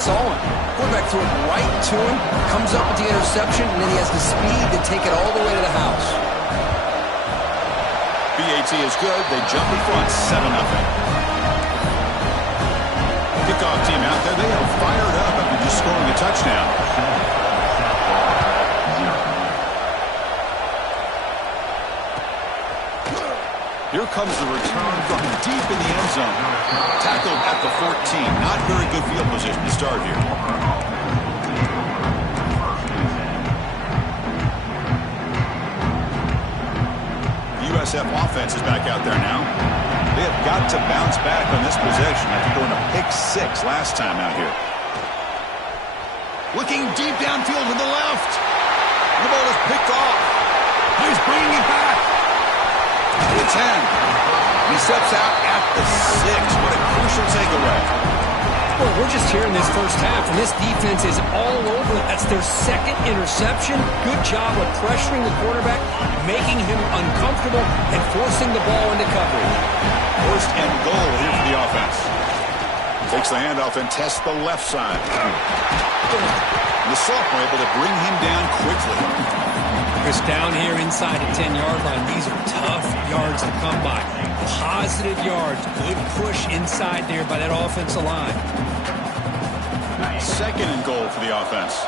saw him. Quarterback threw it right to him, comes up with the interception, and then he has the speed to take it all the way to the house. BAT is good. They jump in front 7-0. Kickoff team out there. They are fired up after just scoring a touchdown. Here comes the return from deep in the end zone. Tackled at the 14. Not very good field position to start here. The USF offense is back out there now. They have got to bounce back on this possession after going to pick 6 last time out here. Looking deep downfield to the left. The ball is picked off. He's bringing it back. To the 10. He steps out at the 6. What a crucial takeaway. Well, we're just here in this first half, and this defense is all over it. That's their second interception. Good job of pressuring the quarterback, making him uncomfortable, and forcing the ball into coverage. First and goal here for the offense. Takes the handoff and tests the left side. The sophomore able to bring him down quickly. Chris, down here inside the 10-yard line, these are tough yards to come by. Positive yards, good push inside there by that offensive line. Second and goal for the offense.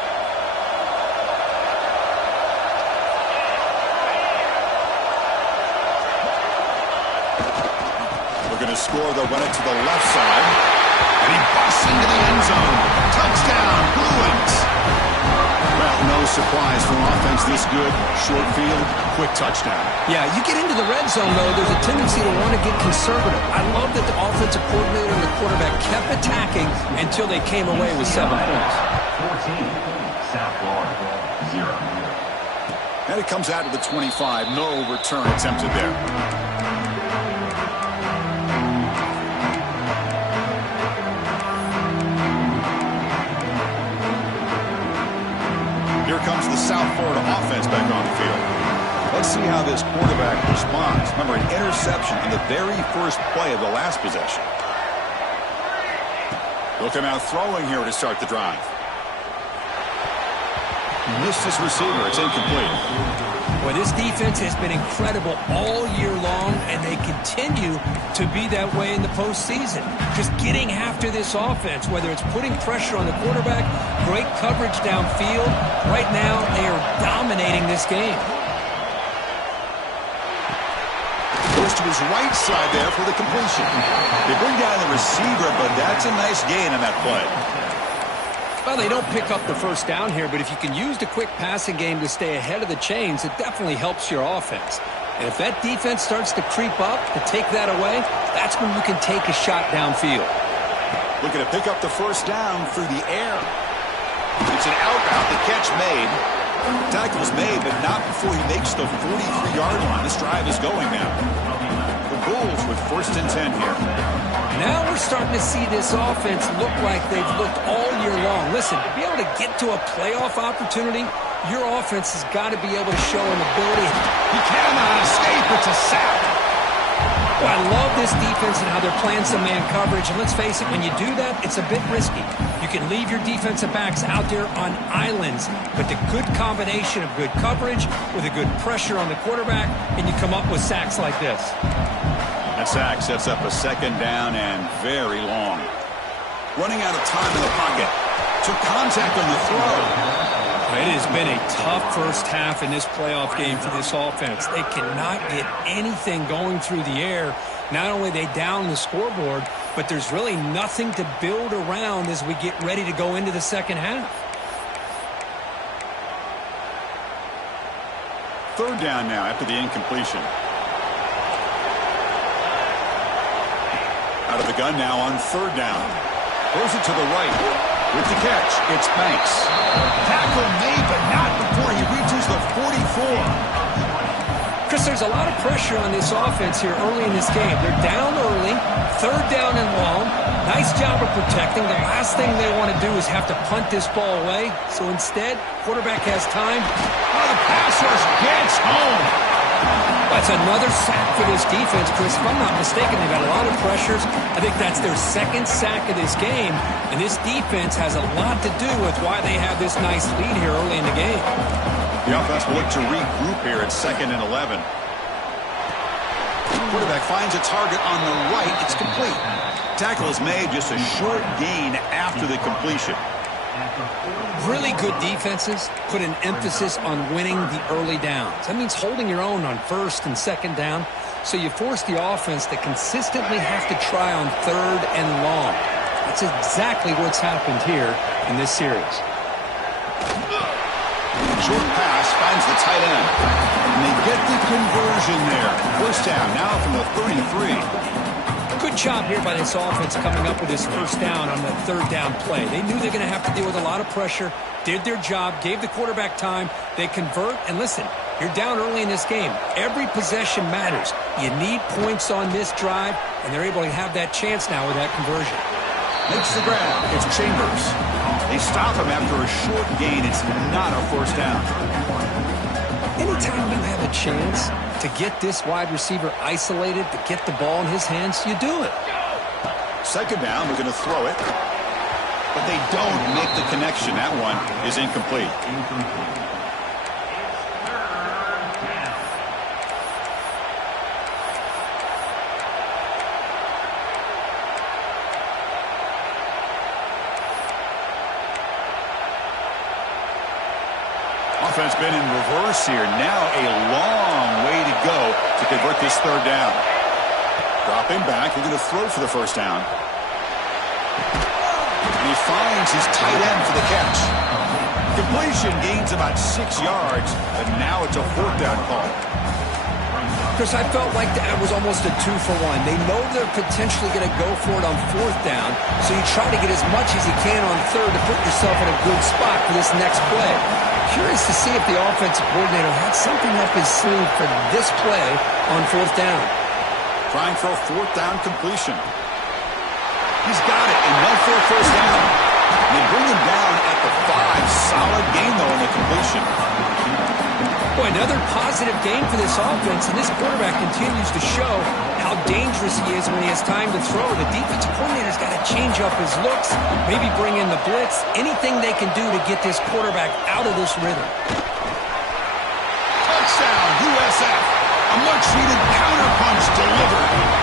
Looking to score, they'll run it to the left side. And he busts into the end zone. Touchdown, Bruins. Well, no surprise for an offense this good. Short field, quick touchdown. Yeah, you get into the red zone, though, there's a tendency to want to get conservative. I love that the offensive coordinator and the quarterback kept attacking until they came away with 7 points. 14, South Florida, 0. And it comes out to the 25. No return attempted there. Here comes the South Florida offense back on the field. Let's see how this quarterback responds. Remember, an interception in the very first play of the last possession. Look him out throwing here to start the drive. Missed his receiver. It's incomplete. Well, this defense has been incredible all year long, and they continue to be that way in the postseason. Just getting after this offense, whether it's putting pressure on the quarterback, great coverage downfield. Right now, they are dominating this game. Goes to his right side there for the completion. They bring down the receiver, but that's a nice gain on that play. Well, they don't pick up the first down here, but if you can use the quick passing game to stay ahead of the chains, it definitely helps your offense. And if that defense starts to creep up to take that away, that's when you can take a shot downfield. Looking to pick up the first down through the air. It's an outbound. The catch made. Tackle's made, but not before he makes the 43-yard line. This drive is going now. The Bulls with 1st and 10 here. Now we're starting to see this offense look like they've looked all year long. Listen, to be able to get to a playoff opportunity, your offense has got to be able to show an ability. He cannot escape. It's a sack. Well, I love this defense and how they're playing some man coverage. And let's face it, when you do that, it's a bit risky. You can leave your defensive backs out there on islands, but the good combination of good coverage with a good pressure on the quarterback, and you come up with sacks like this. That sack sets up a 2nd down and very long. Running out of time in the pocket. Took contact on the throw. It has been a tough first half in this playoff game for this offense. They cannot get anything going through the air. Not only are they down the scoreboard, but there's really nothing to build around as we get ready to go into the second half. 3rd down now after the incompletion. Out of the gun now on 3rd down. Throws it to the right. With the catch, it's Banks. Tackle made, but not before he reaches the 44. Chris, there's a lot of pressure on this offense here early in this game. They're down early, 3rd down and long. Nice job of protecting. The last thing they want to do is have to punt this ball away. So instead, quarterback has time. Oh, the pass rush gets home. That's another sack for this defense, Chris. If I'm not mistaken, they've had a lot of pressures. I think that's their second sack of this game, and this defense has a lot to do with why they have this nice lead here early in the game. The offense will look to regroup here at 2nd and 11. Quarterback finds a target on the right. It's complete. Tackle is made, just a short gain after the completion. Really good defenses put an emphasis on winning the early downs. That means holding your own on 1st and 2nd down. So you force the offense to consistently have to try on 3rd and long. That's exactly what's happened here in this series. Short pass finds the tight end. And they get the conversion there. 1st down now from the 33. Good job here by this offense coming up with this 1st down on the 3rd down play. They knew they're going to have to deal with a lot of pressure, did their job, gave the quarterback time. They convert, and listen, you're down early in this game. Every possession matters. You need points on this drive, and they're able to have that chance now with that conversion. Makes the grab. It's Chambers. They stop him after a short gain. It's not a 1st down. Anytime you have a chance to get this wide receiver isolated, to get the ball in his hands, you do it. 2nd down, they're going to throw it. But they don't make the connection. That one is incomplete. Offense been in reverse here. Now a long way to go to convert this 3rd down. Dropping back. They're going to throw for the 1st down. And he finds his tight end for the catch. Completion gains about 6 yards, but now it's a 4th down call. Chris, I felt like that was almost a 2-for-1. They know they're potentially going to go for it on 4th down, so you try to get as much as you can on 3rd to put yourself in a good spot for this next play. Curious to see if the offensive coordinator had something up his sleeve for this play on 4th down. Trying for a 4th down completion. He's got it, enough for a 1st down. And they bring him down at the 5. Solid gain, though, in the completion. Boy, another positive game for this offense, and this quarterback continues to show how dangerous he is when he has time to throw. The defensive coordinator's got to change up his looks, maybe bring in the blitz, anything they can do to get this quarterback out of this rhythm. Touchdown, USF. A much-needed counterpunch delivered.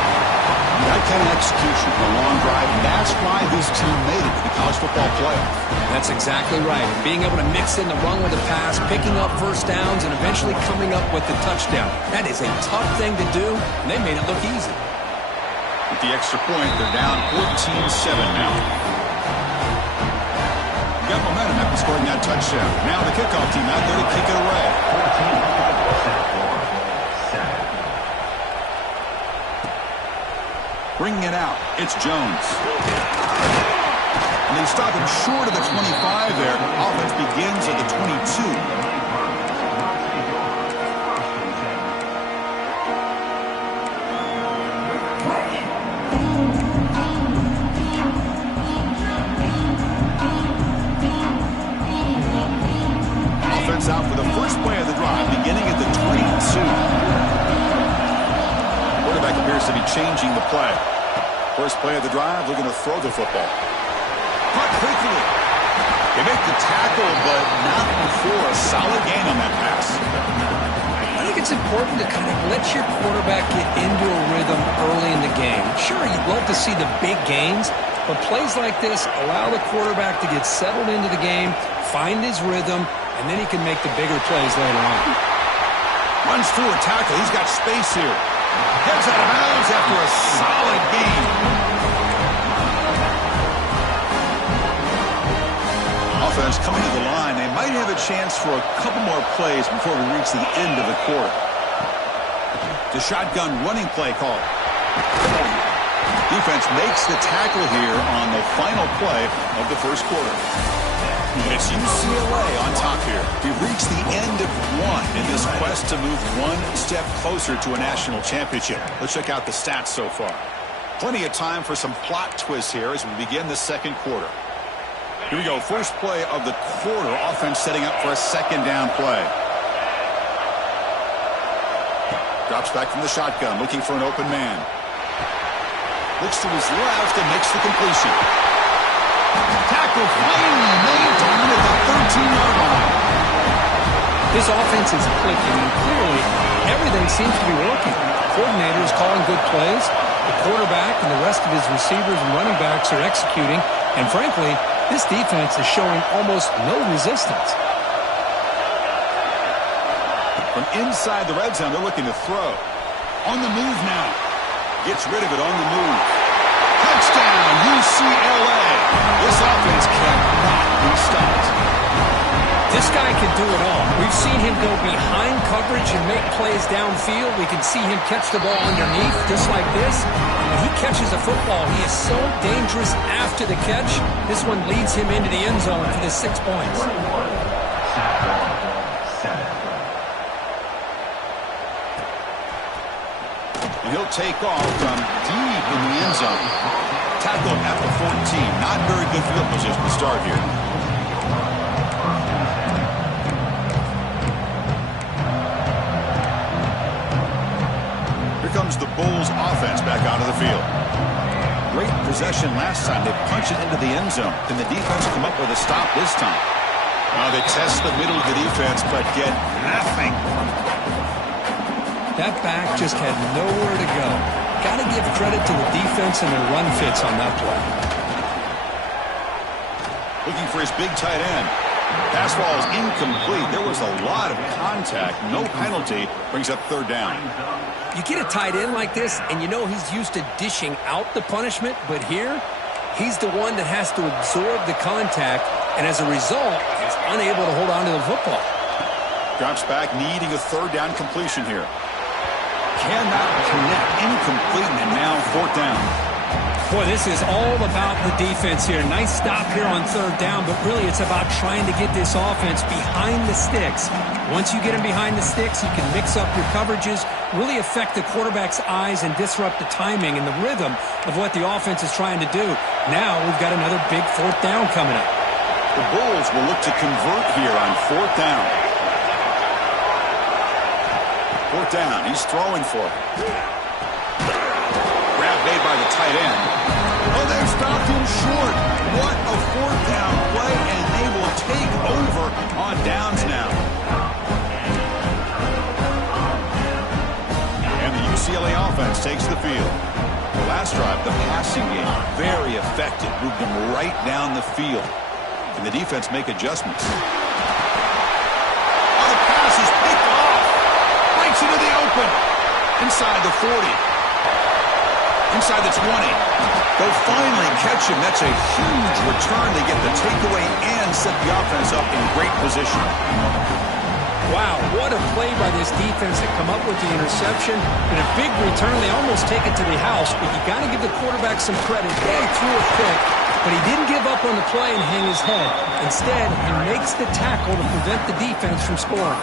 That kind of execution, a long drive, that's why this team made it to the college football playoff. That's exactly right. Being able to mix in the run with the pass, picking up 1st downs, and eventually coming up with the touchdown. That is a tough thing to do, and they made it look easy. With the extra point, they're down 14-7 now. Got momentum after scoring that touchdown. Now the kickoff team out there to kick it away. Bringing it out, it's Jones. And they stop him short of the 25 there. Offense begins at the 22. Offense out for the first play of the drive, beginning at the 22. Quarterback appears to be changing the play. First play of the drive, looking to throw the football. Caught quickly. They make the tackle, but not before a solid gain on that pass. I think it's important to kind of let your quarterback get into a rhythm early in the game. Sure, you'd love to see the big gains, but plays like this allow the quarterback to get settled into the game, find his rhythm, and then he can make the bigger plays later on. Runs through a tackle. He's got space here. Gets out of bounds after a solid gain. Offense coming to the line. They might have a chance for a couple more plays before we reach the end of the quarter. The shotgun running play call. Defense makes the tackle here on the final play of the first quarter. It's UCLA on top here. We've reached the end of one in this quest to move one step closer to a national championship. Let's check out the stats so far. Plenty of time for some plot twists here as we begin the second quarter. Here we go. First play of the quarter. Offense setting up for a 2nd down play. Drops back from the shotgun, looking for an open man. Looks to his left and makes the completion. Tackle finally made down at the 13-yard line. This offense is clicking, and clearly everything seems to be working. The coordinator is calling good plays. The quarterback and the rest of his receivers and running backs are executing. And frankly, this defense is showing almost no resistance. From inside the red zone, they're looking to throw. On the move now. Gets rid of it on the move. Touchdown, UCLA. This offense cannot be stopped. This guy can do it all. We've seen him go behind coverage and make plays downfield. We can see him catch the ball underneath just like this. When he catches a football, he is so dangerous after the catch. This one leads him into the end zone for the 6 points. And he'll take off from deep in the end zone. Tackle at the 14. Not very good field position to start here. Here comes the Bulls offense back onto the field. Great possession last time. They punch it into the end zone. Can the defense come up with a stop this time? They test the middle of the defense, but get nothing. That back just had nowhere to go. Got to give credit to the defense and their run fits on that play. Looking for his big tight end. Pass ball is incomplete. There was a lot of contact. No penalty. Brings up third down. You get a tight end like this, and you know he's used to dishing out the punishment, but here, he's the one that has to absorb the contact, and as a result, he's unable to hold on to the football. Drops back, needing a third down completion here. Cannot connect, incomplete, and now fourth down. Boy, this is all about the defense here. Nice stop here on third down, but really it's about trying to get this offense behind the sticks. Once you get him behind the sticks, you can mix up your coverages, really affect the quarterback's eyes and disrupt the timing and the rhythm of what the offense is trying to do. Now we've got another big fourth down coming up. The Bulls will look to convert here on fourth down. Fourth down, he's throwing for it. Grab made by the tight end. They've stopped him short. What a fourth down play, and they will take over on downs now. And the UCLA offense takes the field. The last drive, the passing game, very effective. Moved them right down the field. Can the defense make adjustments? The pass is picked off. Breaks into the open. Inside the 40. Inside the 20. They'll finally catch him. That's a huge return. They get the takeaway and set the offense up in great position. Wow, what a play by this defense to come up with the interception. And a big return. They almost take it to the house, but you got to give the quarterback some credit. They threw a pick, but he didn't give up on the play and hang his head. Instead, he makes the tackle to prevent the defense from scoring.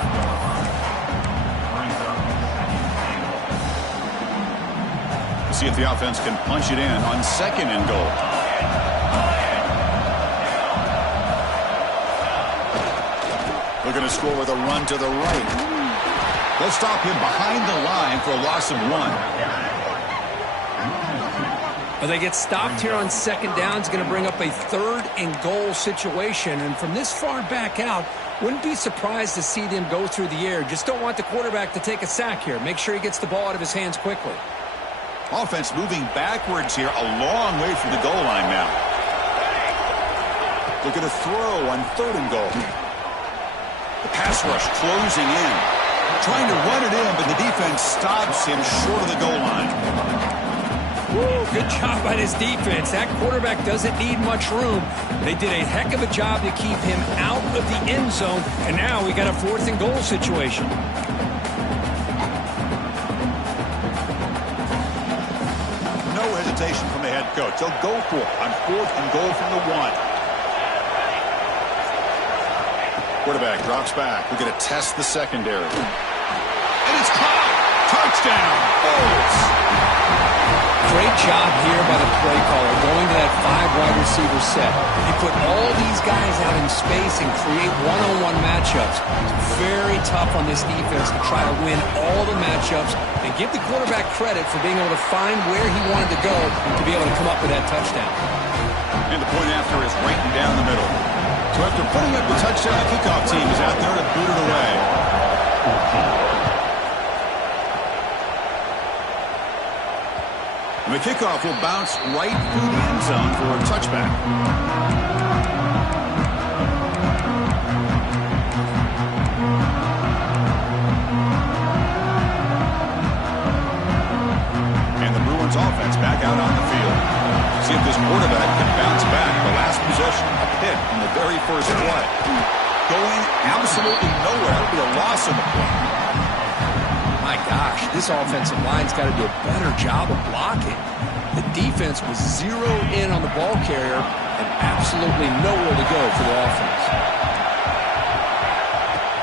See if the offense can punch it in on second and goal. Looking to score with a run to the right. They'll stop him behind the line for a loss of 1. Well, they get stopped here on second down. It's going to bring up a third and goal situation. And from this far back out, wouldn't be surprised to see them go through the air. Just don't want the quarterback to take a sack here. Make sure he gets the ball out of his hands quickly. Offense moving backwards here, a long way from the goal line now. Looking to throw on third and goal. The pass rush closing in. Trying to run it in, but the defense stops him short of the goal line. Woo, good job by this defense. That quarterback doesn't need much room. They did a heck of a job to keep him out of the end zone, and now we got a fourth and goal situation. From the head coach. They'll go for it on fourth and goal from the 1. Quarterback drops back. We're going to test the secondary. And it's caught. Touchdown. Bulls. Great job here by the play caller going to that 5 wide receiver set. He put all these guys out in some space and create one-on-one matchups. It's very tough on this defense to try to win all the matchups and give the quarterback credit for being able to find where he wanted to go to be able to come up with that touchdown. And the point after is right down the middle. So after putting up the touchdown, the kickoff team is out there to boot it away. And the kickoff will bounce right through the end zone for a touchback. And the Bruins offense back out on the field. See if this quarterback can bounce back. The last possession, a pick in the very first play. Going absolutely nowhere. It'll be a loss in the play. My gosh, this offensive line's got to do a better job of blocking. The defense was zeroed in on the ball carrier and absolutely nowhere to go for the offense.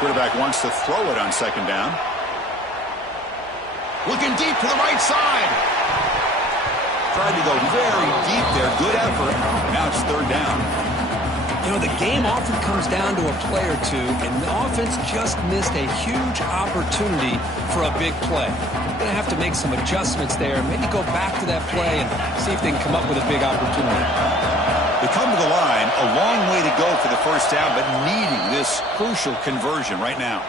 Quarterback wants to throw it on second down. Looking deep to the right side. Tried to go very deep there. Good effort. Now it's third down. You know, the game often comes down to a play or two, and the offense just missed a huge opportunity for a big play. They're going to have to make some adjustments there, maybe go back to that play and see if they can come up with a big opportunity. They come to the line, a long way to go for the first down, but needing this crucial conversion right now.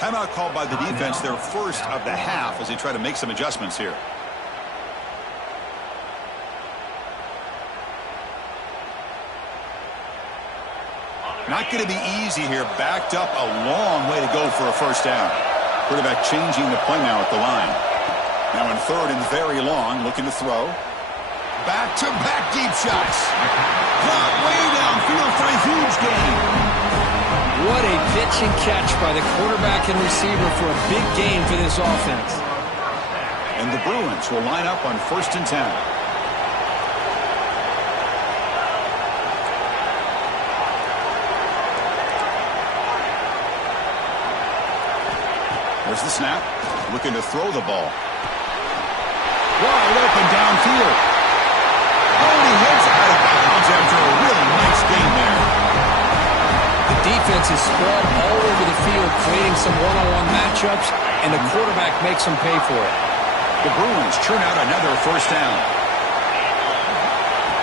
Timeout called by the defense, their first of the half, as they try to make some adjustments here. Not going to be easy here. Backed up a long way to go for a first down. Quarterback changing the play now at the line. Now in third and very long, looking to throw. Back-to-back deep shots. Caught way downfield for a huge gain. What a pitch and catch by the quarterback and receiver for a big gain for this offense. And the Bruins will line up on 1st and 10. There's the snap. Looking to throw the ball. Wide open downfield. Oh, he hits out of bounds after a really nice game there. The defense is spread all over the field, creating some one-on-one matchups, and the quarterback makes them pay for it. The Bruins churn out another first down.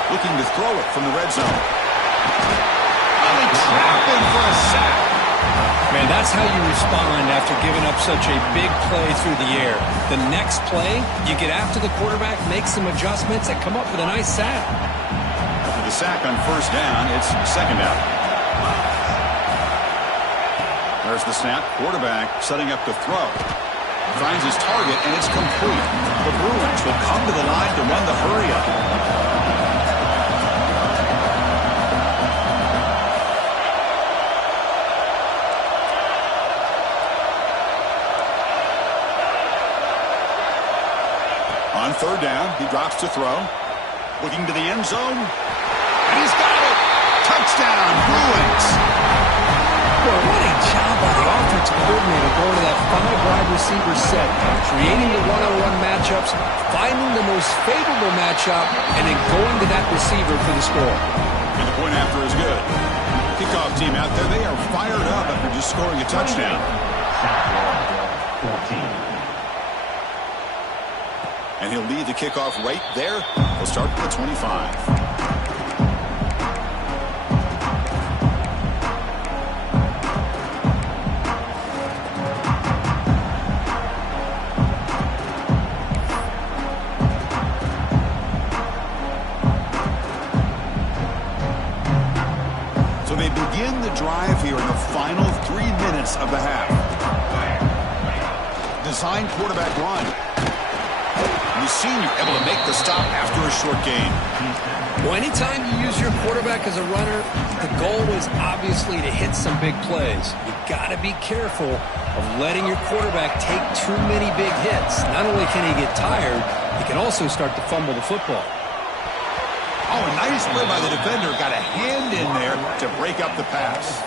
Looking to throw it from the red zone. Oh, they trap him for a sack. Man, that's how you respond after giving up such a big play through the air. The next play, you get after the quarterback, make some adjustments, and come up with a nice sack. After the sack on first down, it's second down. There's the snap. Quarterback setting up to throw. Finds his target, and it's complete. The Bruins will come to the line to run the hurry-up. On third down, he drops to throw. Looking to the end zone. And he's got it! Touchdown, Bruins! Boy, what a job by the offensive coordinator going to that 5-wide receiver set, creating the one-on-one matchups, finding the most favorable matchup, and then going to that receiver for the score. And the point after is good. Kickoff team out there, they are fired up after just scoring a touchdown. 14. And he'll lead the kickoff right there. He'll start with the 25. So they begin the drive here in the final 3 minutes of the half. Design quarterback run. The senior able to make the stop after a short gain. Well, anytime you use your quarterback as a runner, the goal is obviously to hit some big plays. You've got to be careful of letting your quarterback take too many big hits. Not only can he get tired, he can also start to fumble the football. Oh, a nice play by the defender. Got a hand in there to break up the pass.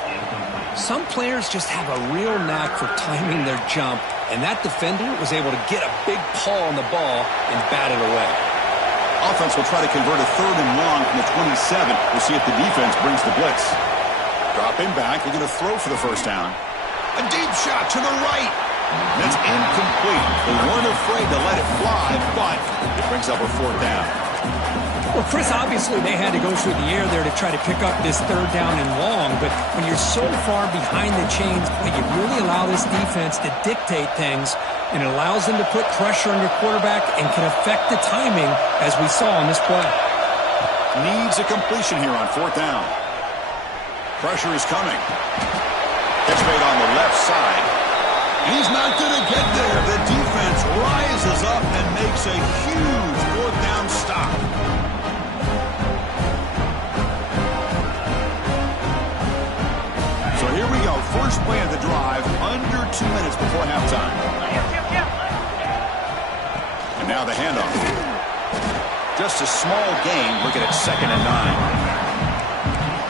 Some players just have a real knack for timing their jump, and that defender was able to get a big paw on the ball and bat it away. Offense will try to convert a third and long from the 27. We'll see if the defense brings the blitz. Dropping back, looking to throw for the first down. A deep shot to the right. That's incomplete. They weren't afraid to let it fly, but it brings up a fourth down. Well, Chris, obviously they had to go through the air there to try to pick up this third down and long, but when you're so far behind the chains, you really allow this defense to dictate things, and it allows them to put pressure on your quarterback and can affect the timing, as we saw on this play. Needs a completion here on fourth down. Pressure is coming. Catch made on the left side. He's not going to get there. The defense rises up and makes a huge fourth down stop. So here we go. First play of the drive, under 2 minutes before halftime. And now the handoff. Just a small gain. Looking at 2nd and 9.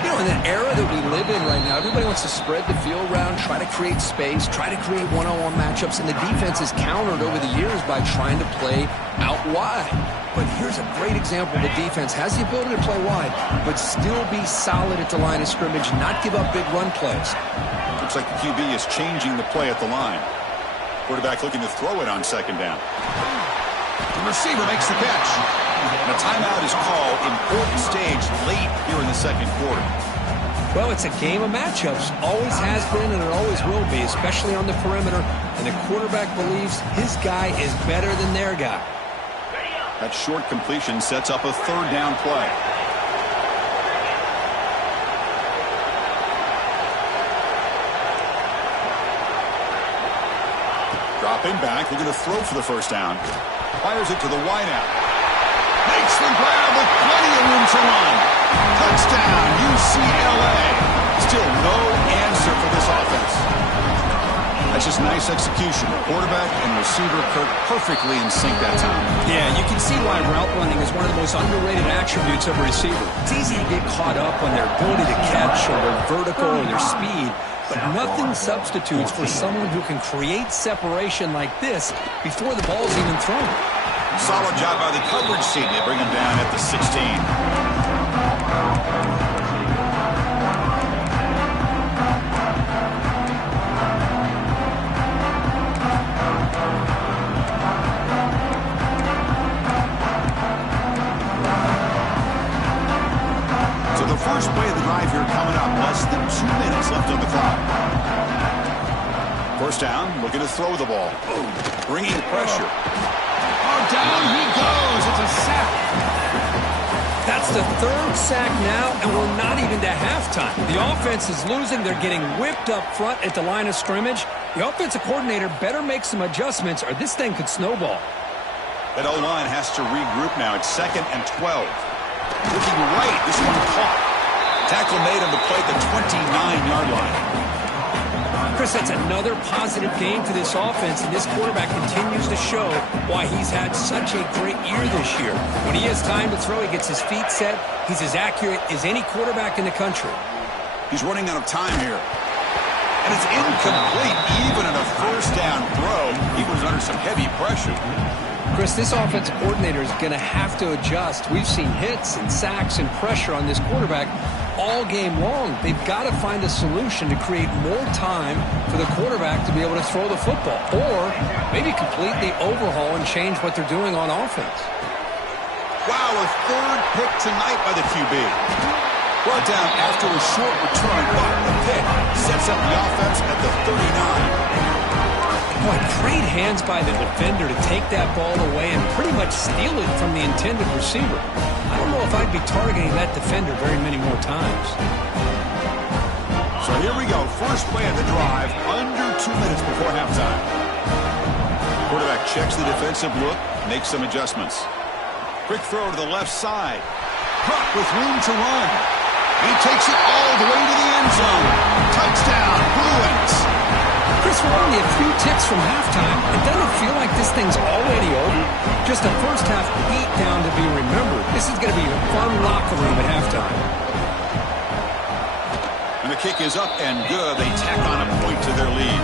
You know, in the era that we live in right now, everybody wants to spread the field around, try to create space, try to create one-on-one matchups, and the defense is countered over the years by trying to play out wide. But here's a great example. The defense has the ability to play wide, but still be solid at the line of scrimmage, not give up big run plays. Looks like the QB is changing the play at the line. Quarterback looking to throw it on 2nd down. The receiver makes the catch. And a timeout is called. Important stage late here in the 2nd quarter. Well, it's a game of matchups. Always has been, and it always will be, especially on the perimeter. And the quarterback believes his guy is better than their guy. That short completion sets up a 3rd down play. Dropping back, looking to throw for the first down. Fires it to the wideout. Makes the grab with plenty of room to run. Touchdown, UCLA. Still no answer for this offense. That's just nice execution. Quarterback and receiver perfectly in sync that time. Yeah, you can see why route running is one of the most underrated attributes of a receiver. It's easy to get caught up on their ability to catch or their vertical or their speed, but nothing substitutes for someone who can create separation like this before the ball's even thrown. Solid job by the coverage team. They bring him down at the 16. So the first play of the drive here coming up. Less than 2 minutes left on the clock. First down, looking to throw the ball. Bringing pressure. Down he goes. It's a sack. That's the 3rd sack now, and we're not even to halftime. The offense is losing. They're getting whipped up front at the line of scrimmage. The offensive coordinator better make some adjustments, or this thing could snowball. That O-line has to regroup now. It's 2nd and 12. Looking right. This one caught. Tackle made on the play at the 29-yard line. Chris, that's another positive game for this offense, and this quarterback continues to show why he's had such a great year this year. When he has time to throw, he gets his feet set. He's as accurate as any quarterback in the country. He's running out of time here. And it's incomplete, even in a first down throw. He was under some heavy pressure. Chris, this offensive coordinator is going to have to adjust. We've seen hits and sacks and pressure on this quarterback all game long. They've got to find a solution to create more time for the quarterback to be able to throw the football, or maybe completely overhaul and change what they're doing on offense. Wow, a 3rd pick tonight by the QB. Brought down after a short return, but the pick sets up the offense at the 39. Boy, great hands by the defender to take that ball away and pretty much steal it from the intended receiver. I don't know if I'd be targeting that defender very many more times. So here we go. First play of the drive, under 2 minutes before halftime. Quarterback checks the defensive look, makes some adjustments. Quick throw to the left side. Huck with room to run. He takes it all the way to the end zone. Touchdown, Bruins. Chris, we're only a few ticks from halftime. It doesn't feel like this thing's already over. Just a first half beat down to be remembered. This is going to be a fun locker room at halftime. And the kick is up and good. They tack on a point to their lead.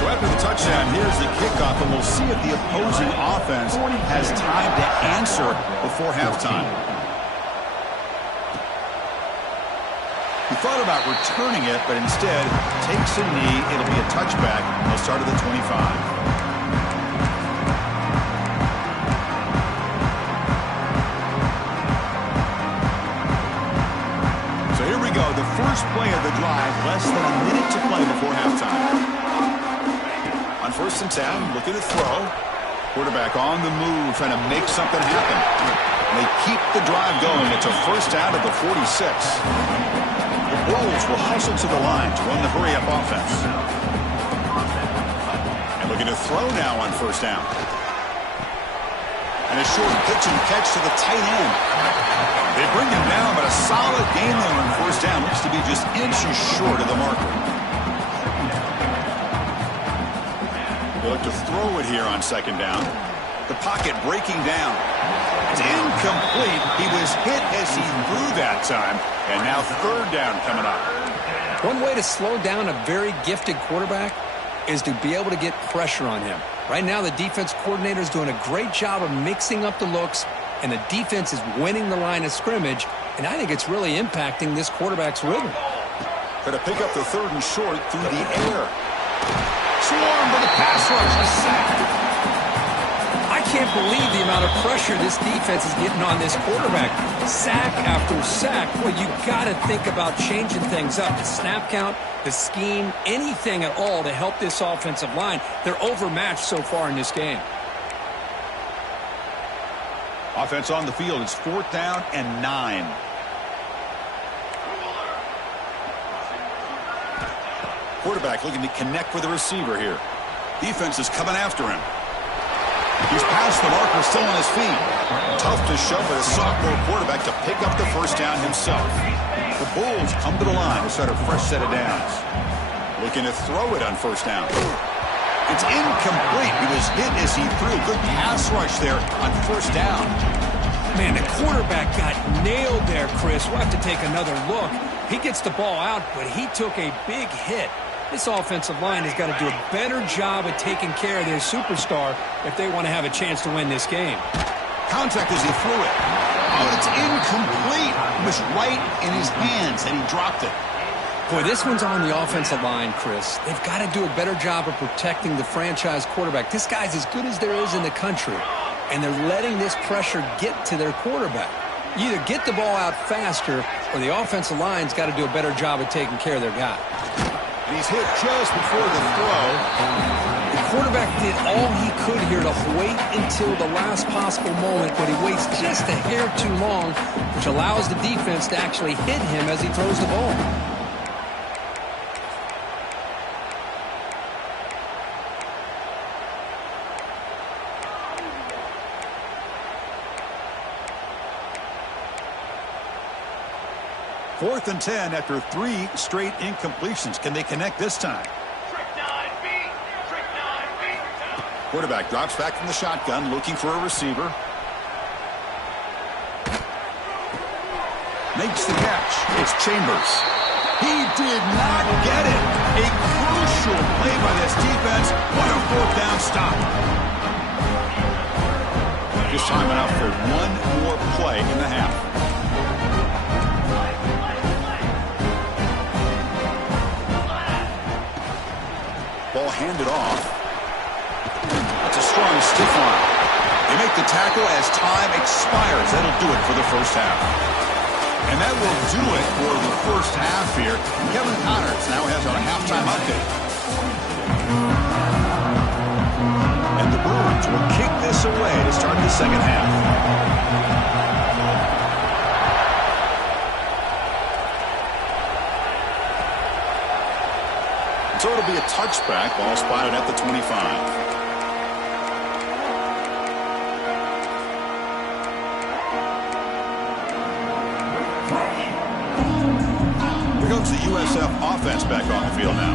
So after the touchdown, here's the kickoff, and we'll see if the opposing offense has time to answer before halftime. The thought about returning it, but instead takes a knee. It'll be a touchback. They'll start at the 25. The first play of the drive, less than a minute to play before halftime. On 1st and 10, looking to throw. Quarterback on the move, trying to make something happen. They keep the drive going. It's a 1st down at the 46. The Bulls will hustle to the line to run the hurry-up offense. And looking to throw now on 1st down. And a short pitch and catch to the tight end. They bring him down, but a solid game there on 1st down. Looks to be just inches short of the marker. They look to throw it here on 2nd down. The pocket breaking down. It's incomplete. He was hit as he threw that time. And now 3rd down coming up. One way to slow down a very gifted quarterback is to be able to get pressure on him. Right now, the defense coordinator is doing a great job of mixing up the looks, and the defense is winning the line of scrimmage, and I think it's really impacting this quarterback's rhythm. Going to pick up the 3rd and short through the air. Swarm with a pass rush, a sack. I can't believe the amount of pressure this defense is getting on this quarterback. Sack after sack. Well, you got to think about changing things up. The snap count, the scheme, anything at all to help this offensive line. They're overmatched so far in this game. Offense on the field. It's 4th down and 9. Quarterback looking to connect with the receiver here. Defense is coming after him. He's past the marker, still on his feet. Tough to shove with a sophomore quarterback to pick up the 1st down himself. The Bulls come to the line to start a fresh set of downs. Looking to throw it on 1st down. It's incomplete. He was hit as he threw. Good pass rush there on 1st down. Man, the quarterback got nailed there, Chris. We'll have to take another look. He gets the ball out, but he took a big hit. This offensive line has got to do a better job of taking care of their superstar if they want to have a chance to win this game. Contact as he threw it. Oh, it's incomplete. It was right in his hands, and he dropped it. Boy, this one's on the offensive line, Chris. They've got to do a better job of protecting the franchise quarterback. This guy's as good as there is in the country, and they're letting this pressure get to their quarterback. You either get the ball out faster, or the offensive line's got to do a better job of taking care of their guy. And he's hit just before the throw. The quarterback did all he could here to wait until the last possible moment, but he waits just a hair too long, which allows the defense to actually hit him as he throws the ball. Fourth and 10 after 3 straight incompletions. Can they connect this time? Quarterback drops back from the shotgun, looking for a receiver. Makes the catch. It's Chambers. He did not get it. A crucial play by this defense. What a 4th down stop. Just time enough for one more play in the half. Ball handed off. That's a strong stiff arm. They make the tackle as time expires. That'll do it for the 1st half. And that will do it for the 1st half here. Kevin Connors now has our halftime update. And the Bruins will kick this away to start the 2nd half. So it'll be a touchback. Ball spotted at the 25. Here comes the USF offense back on the field now.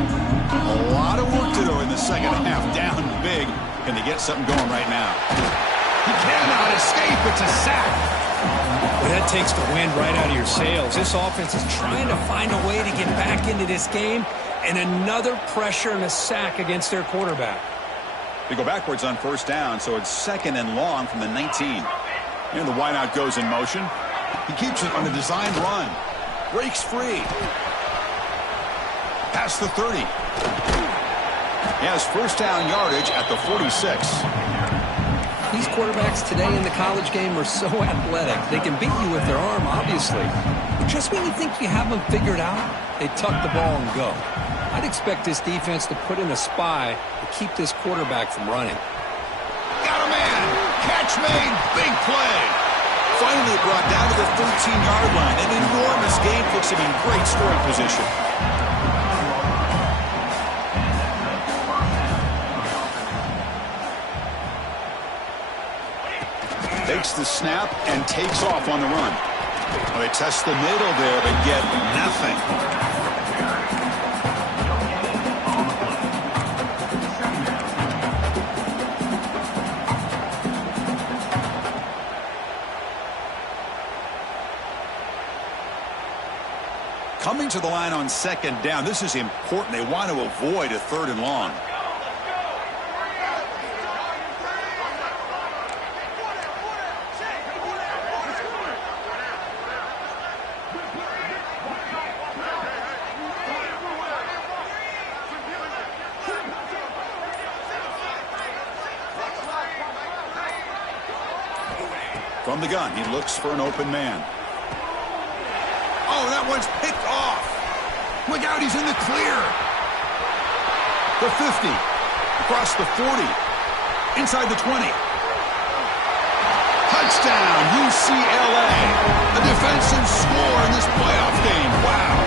A lot of work to do in the 2nd half. Down big. Can they get something going right now? He cannot escape. It's a sack. Well, that takes the wind right out of your sails. This offense is trying to find a way to get back into this game. And another pressure and a sack against their quarterback. They go backwards on 1st down, so it's 2nd and long from the 19. And the wideout goes in motion. He keeps it on the designed run. Breaks free. past the 30. He has first down yardage at the 46. These quarterbacks today in the college game are so athletic. They can beat you with their arm, obviously. But just when you think you have them figured out, they tuck the ball and go. I'd expect this defense to put in a spy to keep this quarterback from running. Got a man. Catch made. Big play. Finally brought down to the 13-yard line. An enormous gain puts him in great scoring position. Takes the snap and takes off on the run. Well, they test the middle there, but get nothing. Coming to the line on second down, this is important. They want to avoid a 3rd and long. From the gun, he looks for an open man. Oh, that one's picked off. Look out, he's in the clear. The 50, across the 40, inside the 20. Touchdown, UCLA. A defensive score in this playoff game. Wow.